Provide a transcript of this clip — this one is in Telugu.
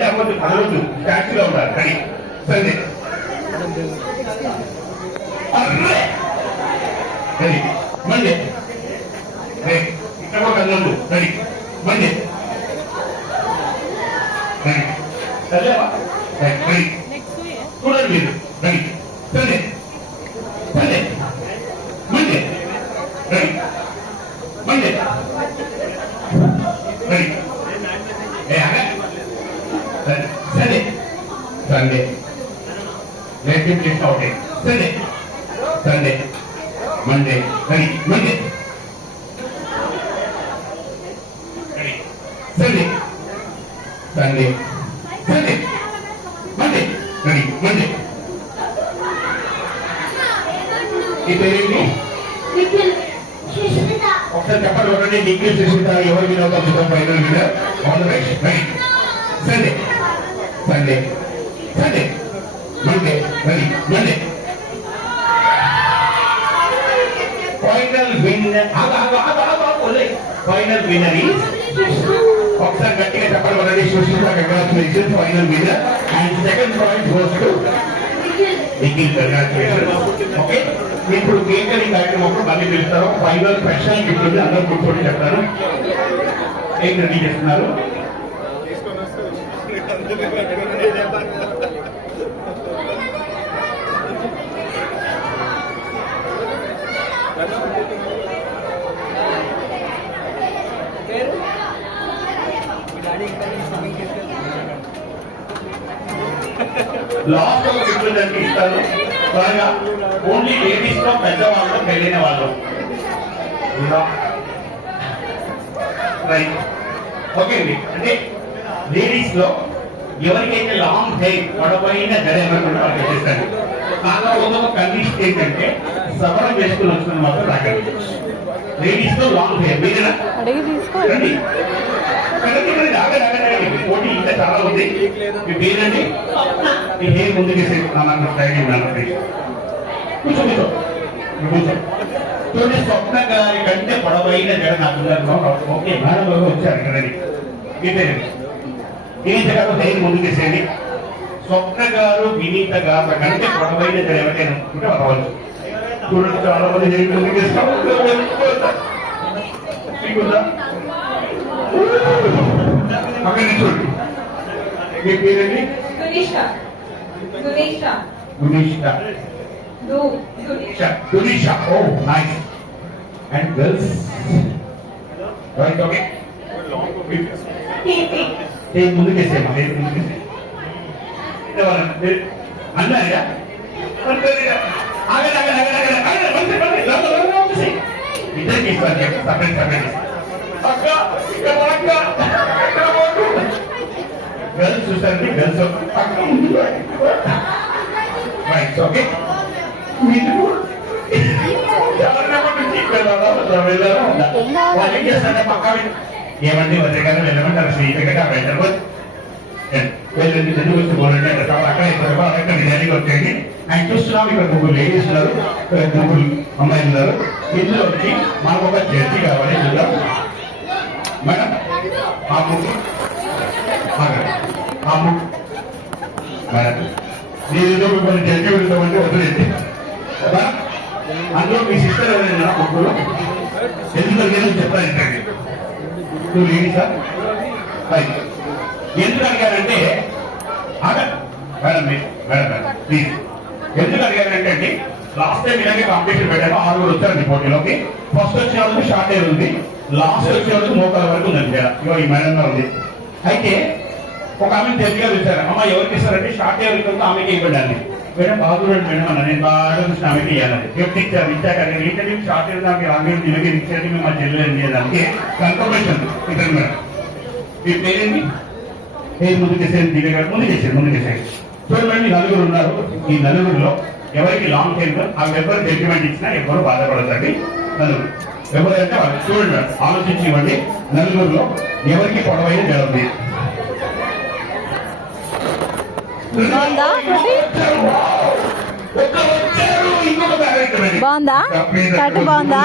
లేకపోతే పదవద్దు ట్యాక్సీలో ఉంటారు రెడీ సరే రెడీ మండే ఇక్కడ కదలొద్దు రెడీ మండే రెడీ సరేవా రెడీ చూడండి మీరు రెడీ సరే సరే మండే రెడీ మండే రెడీ సరే Sunday let him get out Sunday Sunday Monday ready Monday ready Sunday Sunday Sunday Monday ready Monday ఇదేంటి నిఖిల్ శిష్మిత ఒకసారి చెప్పండి ఒకటి నిఖిల్ శిష్మిత ఎవరు వినోద చూద్దాం final winner all the best ready Sunday Sunday Sunday Monday ready Monday final winner final winner is ఒకసారి గట్టిగా చెప్పండి ఒకటి Sushila congratulations final winner and second point goes to Nikhil congratulations okay ఇప్పుడు కేక్ కటింగ్ కార్యక్రమం మళ్ళీ పిలుస్తారు ఫైనల్ స్పెషల్ గిఫ్ట్ ఉంది అందరూ కూర్చొని చెప్తారు కేక్ రెడీ చేస్తున్నారు లాస్ట్ ఒక గిఫ్ట్ అంటే ఇస్తాను త్వరగా ఓన్లీ లేడీస్ లో పెద్దవాళ్ళు పెళ్ళైన వాళ్ళు రైట్ ఓకే అండి అంటే లేడీస్ లో ఎవరికైతే లాంగ్ హెయిర్ పొడవైన జడ ఎవరికైనా వాళ్ళకి చేస్తారు కాకపోతే ఒక కండిషన్ ఏంటంటే సవరం చేసుకుని వస్తుంది మాత్రం రాకండి లేడీస్ లో లాంగ్ హెయిర్ మీరేనా రండి పోటీ ఇంకా చాలా ఉంది మీ పేరండి మీ హెయిర్ ముందుకు కూర్చో కూర్చో కూర్చో చూడండి స్వప్న గారి కంటే పొడవైన జడ నాకు ఓకే మేడం వచ్చారు ఇక్కడ మీ పేరు వినీత గారు హెయిర్ ముందుకేసేయండి స్వప్న గారు వినీత గారు కంటే పొడవైన జడ ఎవరికైనా అనుకుంటే రావచ్చు చూడండి చాలా మంది హెయిర్ ముందుకేస్తాం అక్కడ చూడండి మీ పేరండి Dunisha. Oh, nice. And girls? Right, okay. Hey, ముందుకేసే మా హెయిర్ ముందుకేసే అన్నారా ఇద్దరికి ఇస్తారు సపరేట్ సపరేట్ గర్ల్స్ చూసారండి గర్ల్స్ రైట్ ఓకే ఏమండి వద్రగానే వెళ్ళమంటారు శ్రీకంటే వెళ్ళండి ఎందుకు వచ్చి పోలండి అక్కడ నిజానికి వచ్చేయండి ఆయన చూస్తున్నాం ఇక్కడ ముగ్గురు లేడీస్ ఉన్నారు ముగ్గురు అమ్మాయిలు ఉన్నారు ఇందులో వచ్చి మాకు ఒక జడ్జి కావాలి చూద్దాం మేడం ఆ ముగ్గురు మేడం నేను మిమ్మల్ని జడ్జి వెళ్తామంటే వదిలేండి అందులో మీ సిస్టర్ ఎవరైనా ముగ్గురు ఎందుకు చెప్తాను ఏంటండి నువ్వు లేడీ సార్ ఎందుకు అడిగారంటే మేడం మేడం ప్లీజ్ ఎందుకు అడిగారంటే అండి లాస్ట్ టైం ఇలాగే కాంపిటీషన్ పెట్టాను 6 వచ్చారండి పోటీలోకి ఫస్ట్ వచ్చిన వాళ్ళకి షార్ట్ హెయిర్ ఉంది లాస్ట్ వచ్చిన వాళ్ళకి మోకాల వరకు ఉందండి ఇవాళ ఈ మేడం ఉంది అయితే ఒక ఆమె జడ్జిగా పిలిచారు అమ్మ ఎవరికి ఇస్తారంటే షార్ట్ హెయిర్ ఉంటుంది ఆమెకి ఇవ్వండి మేడం బాగుండండి మేడం అన్న నేను బాగా చూసిన ఆమెకి ఇవ్వాలండి గిఫ్ట్ ఇచ్చారు ఇచ్చాక ఏంటంటే షార్ట్ హెయిర్ నాకు ఆమె నిలబడి ఇచ్చేది మేము మా చెల్లెలు చేయడానికి కన్ఫర్మేషన్ ఇద్దరు మేడం మీ పేరేంటి హెయిర్ ముందుకేసేది దివ్య గారు ముందుకేసేది చూడండి నలుగురు ఉన్నారు ఈ నలుగురులో ఎవరికి లాంగ్ హెయిర్ ఆ ఎవరు జడ్జిమెంట్ ఇచ్చినా ఎవరు బాధపడతాండి నలుగురు ఎవరంటే వాళ్ళు చూడండి ఆలోచించి ఇవ్వండి నలుగురులో ఎవరికి పొడవైన జరుగుతుంది బాగుందా కట్టు బాగుందా